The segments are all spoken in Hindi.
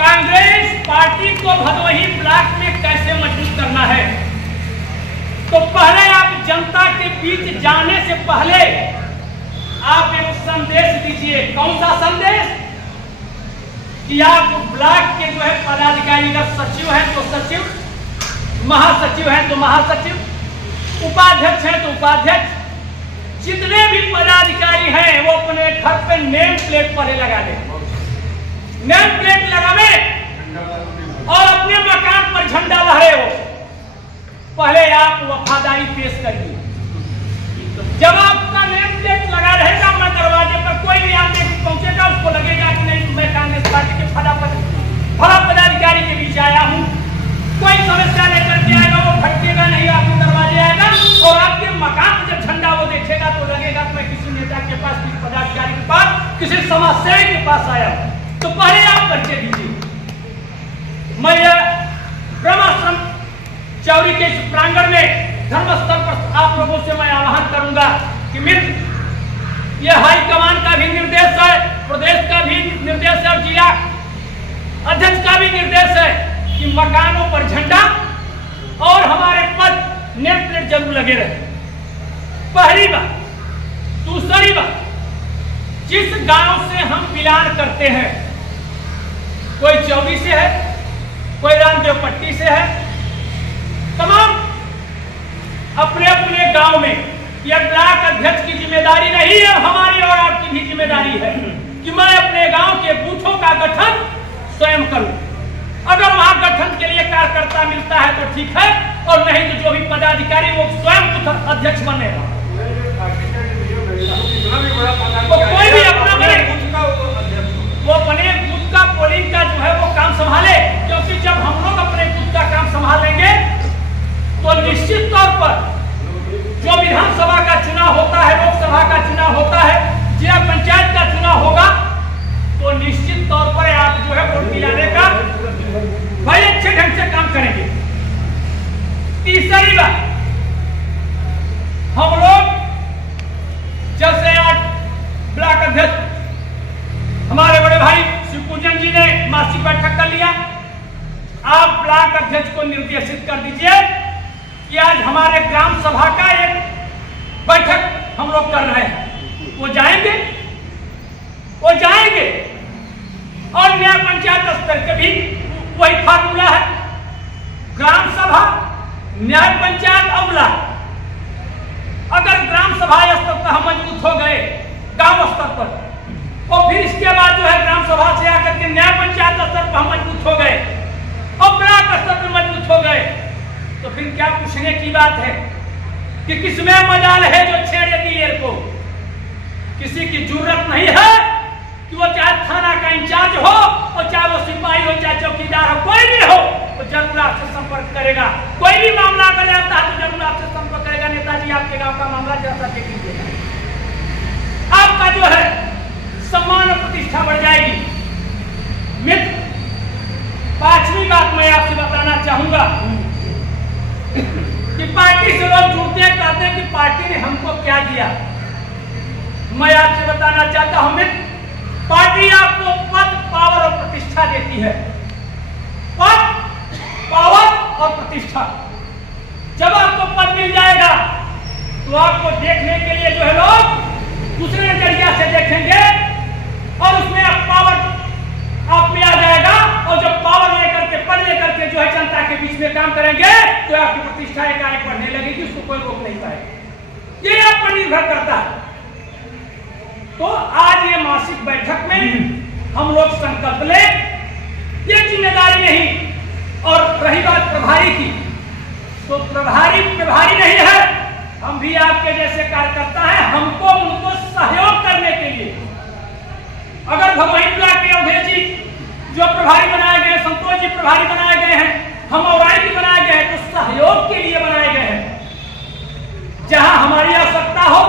कांग्रेस पार्टी को भदोही ब्लॉक में कैसे मजबूत करना है, तो पहले आप जनता के बीच जाने से पहले आप एक संदेश दीजिए। कौन सा संदेश? कि आप ब्लॉक के जो है पदाधिकारी, अगर सचिव है तो सचिव, महासचिव है तो महासचिव, उपाध्यक्ष है तो उपाध्यक्ष, जितने भी पदाधिकारी हैं वो अपने घर पे नेम प्लेट पहले लगा दें। नेम प्लेट लगावे और अपने मकान पर झंडा लहरे हो। पहले आप वफादारी पेश करिए। जब आपका नेम प्लेट लगा रहेगा, मैं दरवाजे पर कोई भी आके पहुंचेगा, उसको लगेगा कि नहीं मैं कांग्रेस पार्टी के फला पदाधिकारी के बीच आया हूँ। कोई समस्या लेकर के आएगा, वो भटकेगा नहीं, आपके दरवाजे आएगा और आपके मकान पर जब झंडा वो देखेगा तो लगेगा कि मैं किसी नेता के पास, किसी पदाधिकारी के पास, किसी समाजसेवी के पास आया हूँ। तो पहले आप परिचय दीजिए। मैं ब्रह्माश्रम चौरी के इस प्रांगण में धर्मस्थल पर आप लोगों से मैं आह्वान करूंगा कि मित्र, यह हाईकमान का भी निर्देश है, प्रदेश का भी निर्देश है और जिला अध्यक्ष का भी निर्देश है कि मकानों पर झंडा और हमारे पद नेम प्लेट जरूर लगे रहे। पहली बात। दूसरी बात, जिस गांव से हम बिलोंग करते हैं, कोई चौरी से है, कोई रामदेव पट्टी से है, तमाम अपने अपने गांव में यह ब्लॉक अध्यक्ष की जिम्मेदारी नहीं है, हमारी और आपकी भी जिम्मेदारी है कि मैं अपने गांव के बूथों का गठन स्वयं करूं। अगर वहां गठन के लिए कार्यकर्ता मिलता है तो ठीक है, और नहीं तो जो भी पदाधिकारी वो स्वयं बूथ अध्यक्ष बनेगा। तो कोई भी अपना बने, वो अपने बूथ का पोलिंग का जो है वो काम संभाले, क्योंकि जब हम लोग अपने बूथ का काम संभालेंगे तो निश्चित तौर पर जो विधानसभा का चुनाव होता है, लोकसभा का चुनाव होता है, जिला पंचायत का चुनाव होगा, तो निश्चित तौर पर आप जो है वोट दिलाने का भाई अच्छे ढंग से काम करेंगे। तीसरी बात, हम लोग जैसे आज ब्लॉक अध्यक्ष हमारे बड़े भाई शिवपूजन जी ने मासिक बैठक कर लिया, आप ब्लॉक अध्यक्ष को निर्देशित कर दीजिए कि आज हमारे ग्राम सभा का एक बैठक हम लोग कर रहे हैं, वो जाएंगे और न्याय पंचायत स्तर के भी वही फार्मूला है, ग्राम सभा, न्याय पंचायत और ब्लॉक। अगर ग्राम सभा स्तर पर हम मजबूत हो गए गांव स्तर पर, और फिर इसके बाद जो है ग्राम सभा से आकर के न्याय पंचायत स्तर पर हम मजबूत हो गए और ब्लॉक स्तर पर मजबूत हो गए, तो फिर क्या पूछने की बात है कि किसमें मजाल है जो छेड़े दिलेर को। किसी की जरूरत नहीं है कि वो चाहे थाना का इंचार्ज हो और चाहे वो सिपाही हो, चाहे चौकीदार हो, कोई भी हो, वो जरूर आपसे संपर्क करेगा। कोई भी मामला अगर आता है तो जरूर आपसे संपर्क करेगा। नेताजी आपके गांव का मामला जैसा देख लीजिएगा, आपका जो है सम्मान और प्रतिष्ठा बढ़ जाएगी। मित्र, पांचवी बात मैं आपसे बताना चाहूंगा कि पार्टी से लोग जुड़ते हैं, कहते हैं कि पार्टी ने हमको क्या दिया। मैं आपसे बताना चाहता हूं मित्र, पार्टी आपको पद, पावर और प्रतिष्ठा देती है। पद, पावर और प्रतिष्ठा। जब आपको पद मिल जाएगा तो आपको देखने के लिए जो है लोग दूसरे नजरिया से देखेंगे और उसमें आप पावर आप में आ जाएगा, और जब पावर लेकर के, पद लेकर के जो है जनता के बीच में काम करेंगे तो आपकी प्रतिष्ठा एकाएक बढ़ने लगेगी, उसको कोई रोक नहीं पाएगा। ये आप पर निर्भर करता है। तो आज ये मासिक बैठक में हम लोग संकल्प ले, ये जिम्मेदारी नहीं। और रही बात प्रभारी की, तो प्रभारी नहीं है, हम भी आपके जैसे कार्यकर्ता हैं, हमको उनको सहयोग करने के लिए अगर भदोही ब्लॉक के अवधेश जी जो प्रभारी बनाए गए, संतोष जी प्रभारी बनाए गए हैं, हम और भी बनाए गए हैं, तो सहयोग के लिए बनाए गए हैं। जहां हमारी आवश्यकता हो,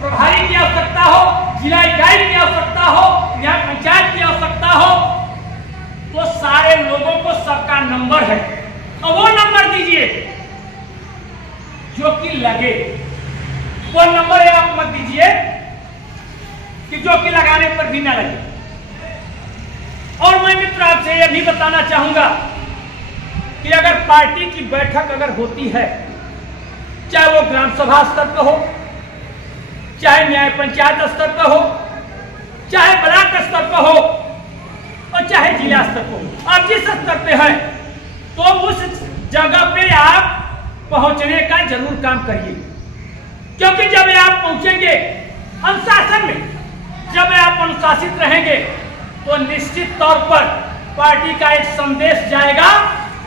प्रभारी की आवश्यकता हो, जिला इकाई की आवश्यकता हो, यहाँ पंचायत की आवश्यकता हो, तो सारे लोगों को सबका नंबर है, और वो नंबर दीजिए जो कि लगे। वो नंबर है आप मत दीजिए कि जो कि लगाने पर भी ना लगे। और मैं मित्र आपसे यह भी बताना चाहूंगा कि अगर पार्टी की बैठक अगर होती है, चाहे वो ग्राम सभा स्तर पर हो, चाहे न्याय पंचायत स्तर पर हो, चाहे ब्लॉक स्तर पर हो और चाहे जिला स्तर पर हो, आप जिस स्तर पे हैं तो उस जगह पे आप पहुंचने का जरूर काम करिए। क्योंकि जब आप पहुंचेंगे अनुशासन में, जब आप अनुशासित रहेंगे तो निश्चित तौर पर पार्टी का एक संदेश जाएगा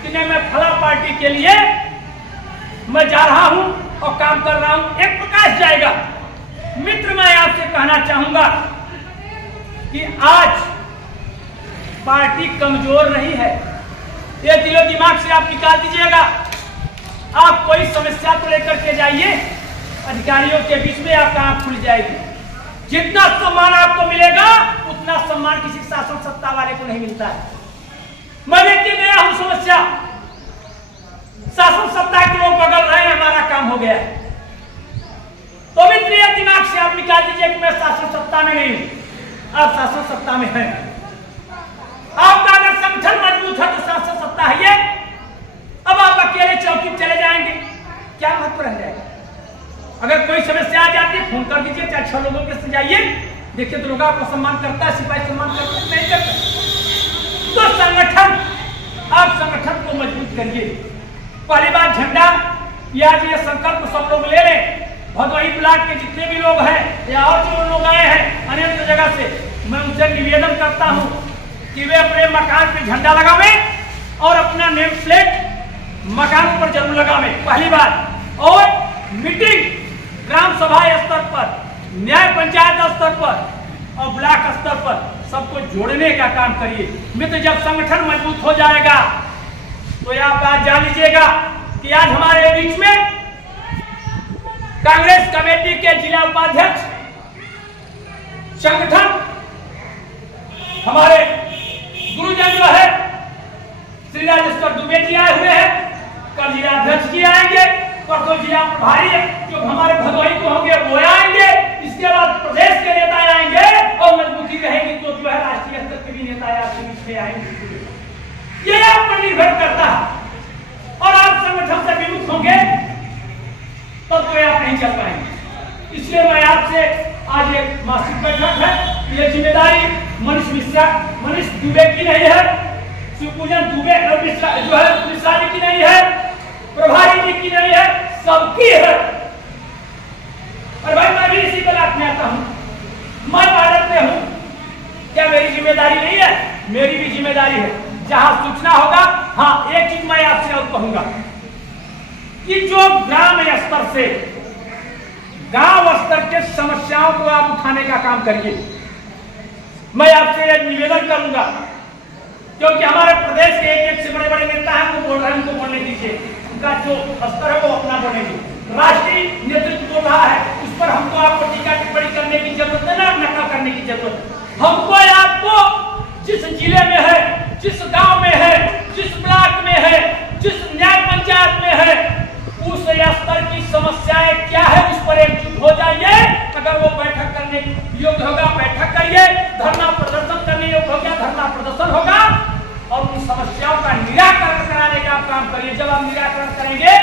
कि नहीं, मैं फला पार्टी के लिए मैं जा रहा हूं और काम कर रहा हूं, एक प्रकाश जाएगा। मित्र, मैं आपसे कहना चाहूंगा कि आज पार्टी कमजोर नहीं है, ये दिलो दिमाग से आप निकाल दीजिएगा। आप कोई समस्या तो लेकर के जाइए, अधिकारियों के बीच में आपका आंख खुल जाएगी। जितना सम्मान आपको मिलेगा उतना सम्मान किसी शासन सत्ता वाले को नहीं मिलता है। मैं देख के गया हूं समस्या, शासन सत्ता के लोग बगल रहे हैं, हमारा काम हो गया। तो मित्र, ये दिमाग से आप निकाल दीजिए कि मैं शासन सत्ता में नहीं, आप शासन सत्ता में हैं। आपका अगर संगठन मजबूत है तो शासन सत्ता है ये। अब आप अकेले चौकी चले जाएंगे, क्या महत्व रह जाएगा? अगर कोई समस्या आ जाती है फोन कर दीजिए, चाहे 6 लोगों के साथ जाइए, देखिए तो लोग आपका सम्मान करता है, सिपाही सम्मान करता है, नहीं करता। तो संगठन, आप संगठन को मजबूत करिए। पहली बात, झंडा या ये संकल्प सब लोग ले लें। भदोही ब्लॉक के जितने भी लोग हैं या और जो लोग आए हैं अनेक जगह से, मैं उनसे निवेदन करता हूं कि वे अपने मकान पे झंडा लगावें और अपना नेम प्लेट मकान पर जरूर लगावें, पहली बात। और मीटिंग ग्राम सभा स्तर पर, न्याय पंचायत स्तर पर और ब्लॉक स्तर पर सबको जोड़ने का काम करिए। मित्र, जब संगठन मजबूत हो जाएगा तो आप बात जान लीजिएगा कि आज हमारे बीच में कांग्रेस कमेटी के जिला उपाध्यक्ष संगठन हमारे गुरुजन जो है श्री राजेश्वर दुबे जी आए हुए हैं, कल जिला अध्यक्ष जी आएंगे, परसों जिला प्रभारी जो हमारे भदोही को होंगे वो आएंगे, इसके बाद प्रदेश के नेता आएंगे और मजबूती रहेगी तो जो है राष्ट्रीय स्तर के भी नेता आपके बीच में आएंगे। ये आप पर निर्भर करता है और आप संगठन से विमुख होंगे तो आप नहीं चल पाएंगे। इसलिए मैं आपसे आज एक मासिक बैठक है, ये जिम्मेदारी मनीष दुबे की नहीं है, शिवपूजन दुबे जो है मिश्रा जी की नहीं है, प्रभारी जी की नहीं है, सबकी है। और भाई मैं भी इसी ब्लॉक में आता हूं, मैं भारत में हूं, क्या मेरी जिम्मेदारी नहीं है? मेरी भी जिम्मेदारी है। जहां सूचना होगा, हाँ एक चीज मैं आपसे और कहूंगा कि जो ग्राम स्तर से गांव स्तर के समस्याओं को आप उठाने का काम करिए। मैं आपसे यह निवेदन करूंगा क्योंकि हमारे प्रदेश के एक से बड़े बड़े नेता हैं, वो बोल रहे हैं, उनको बोलने दीजिए, उनका जो स्तर है वो अपना बोलेंगे। राष्ट्रीय नेतृत्व बोल रहा है, उस पर हमको आपको टीका टिप्पणी करने की जरूरत है ना, नकल करने की जरूरत है। हमको आपको जिस जिले में है, जिस गांव में है, जिस ब्लॉक में है, जिस न्याय पंचायत में है, उस स्तर की समस्याएं क्या है उस पर एकजुट हो जाइए। अगर वो बैठक करने योग्य होगा बैठक करिए, धरना प्रदर्शन करने योग्य होगा धरना प्रदर्शन होगा और उन समस्याओं का निराकरण कराने का आप काम करिए। जब आप निराकरण करेंगे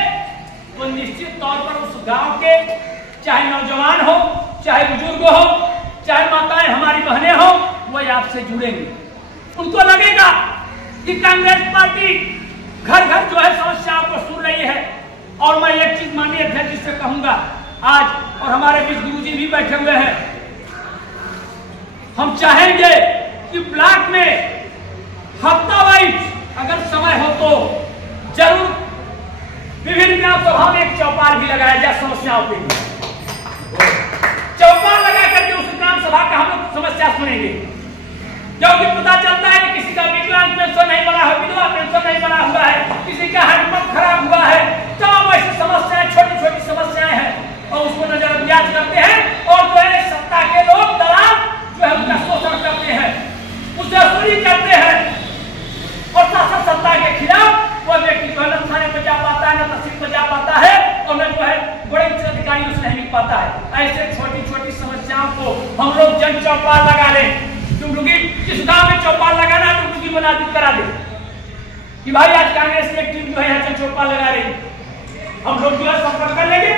तो निश्चित तौर पर उस गांव के चाहे नौजवान हो, चाहे बुजुर्ग हो, चाहे माताएं हमारी बहनें हो, वही आपसे जुड़ेंगे। उनको लगेगा कि कांग्रेस पार्टी घर घर जो है समस्याओं को सुन रही है। और मैं एक चीज माननीय अध्यक्ष जी से कहूंगा आज, और हमारे बीच गुरुजी भी बैठे हुए हैं, हम चाहेंगे कि ब्लॉक में हफ्ता वाइज अगर समय हो तो जरूर विभिन्न ग्राम सभा में एक चौपाल भी लगाया जाए समस्याओं के लिए। चौपाल लगा करके उस ग्राम सभा का हम लोग समस्या सुनेंगे, क्योंकि पता चलता है कि किसी का विकलांग पेंशन नहीं बना है, विधवा पेंशन नहीं बना हुआ है, किसी का हैंडपंप खराब हुआ है, तमाम ऐसी समस्याएं, छोटी छोटी समस्याएं हैं और उसको नजरअंदाज करते हैं। और जो है सत्ता के लोग दलाल जो है उसका शोषण करते हैं, उसे चोरी करते हैं और शासन सत्ता के खिलाफ वो व्यक्ति जो है न थाने में जा पाता है, न तहसील में जा पाता है और न जो है बड़े उच्च अधिकारियों से नहीं मिल पाता है। ऐसे छोटी छोटी समस्याओं को हम लोग जन चौपाल लगा लें, रुकी, किस गांव में चौपाल लगाना है तो रुकी बना करा दे कि भाई आज कांग्रेस की एक टीम जो है यहाँ से चौपाल लगा रही, हम लोग जो है संपर्क कर लेंगे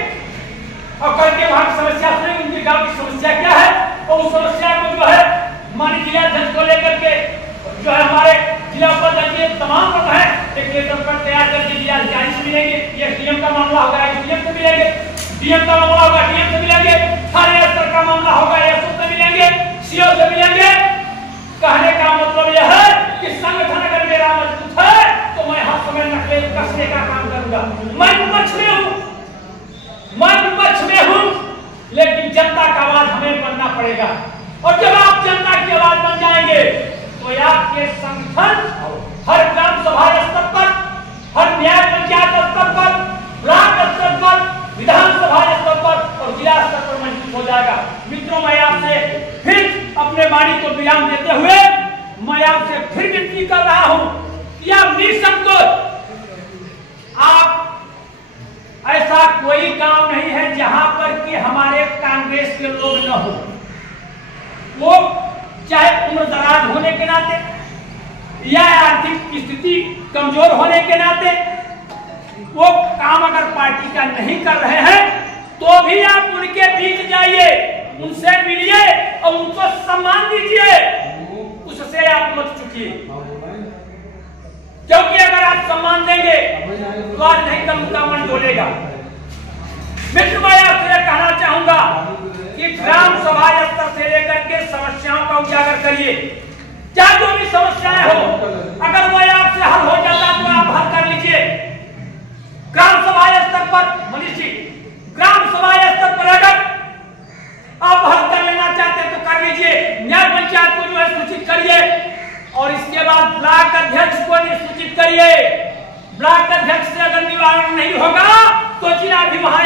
और करके वहां की समस्या सुनेंगे, उनके गांव की समस्या क्या है और उस समस्या को जो है माननीय जिला अध्यक्ष को लेकर के जो है हमारे जिला उपाध्यक्ष तमाम लोग हैं एक लेटर पर तैयार करके जिला अधिकारी से मिलेंगे, एसडीएम का मामला होगा एसडीएम से मिलेंगे, डीएम का मामला होगा डीएम से मिलेंगे, थाने स्तर का मामला होगा एसओ से मिलेंगे, सीओ से मिलेंगे। कहने का मतलब यह है कि संगठन अगर मेरा मजबूत है तो मैं हर समय नकेल कसने का काम करूंगा। मैं विपक्ष में हूं, मैं विपक्ष में हूं, लेकिन जनता का आवाज हमें बनना पड़ेगा और जब आप जनता की आवाज बन जाएंगे तो आपके संगठन हर ग्राम सभा स्तर पर, हर न्याय पंचायत स्तर पर, ब्लॉक स्तर पर, विधानसभा स्तर पर और जिला स्तर पर मजबूत हो जाएगा। मित्रों, मैं आपसे फिर अपने वाणी को विराम देते हुए मैं आपसे फिर विनती कर रहा हूं कि आप निसंकोच, आप ऐसा कोई गांव नहीं है जहां पर कि हमारे कांग्रेस के लोग न हो, वो चाहे उम्र दराज होने के नाते या आर्थिक स्थिति कमजोर होने के नाते वो काम अगर पार्टी का नहीं कर रहे हैं तो भी आप उनके बीच जाइए, उनसे मिलिए और उनको सम्मान दीजिए, उससे आप मत चुकिए, क्योंकि अगर आप सम्मान देंगे तो आज नहीं कल उनका मन डोलेगा। मित्र, मैं आपसे कहना चाहूंगा कि ग्राम सभा स्तर से लेकर के समस्याओं का उजागर करिए, चाहे जो भी समस्याएं हो, अगर वो आपसे हल हो जाता तो आप हल कर लीजिए। ग्राम सभा स्तर पर मनीष जी, ग्राम सभा स्तर पर अगर आप हल कर लेना चाहते हैं तो कर लीजिए, न्याय पंचायत को जो है सूचित करिए और इसके बाद ब्लॉक अध्यक्ष को सूचित करिए। ब्लॉक अध्यक्ष से अगर निवारण नहीं होगा तो जिला भी वहां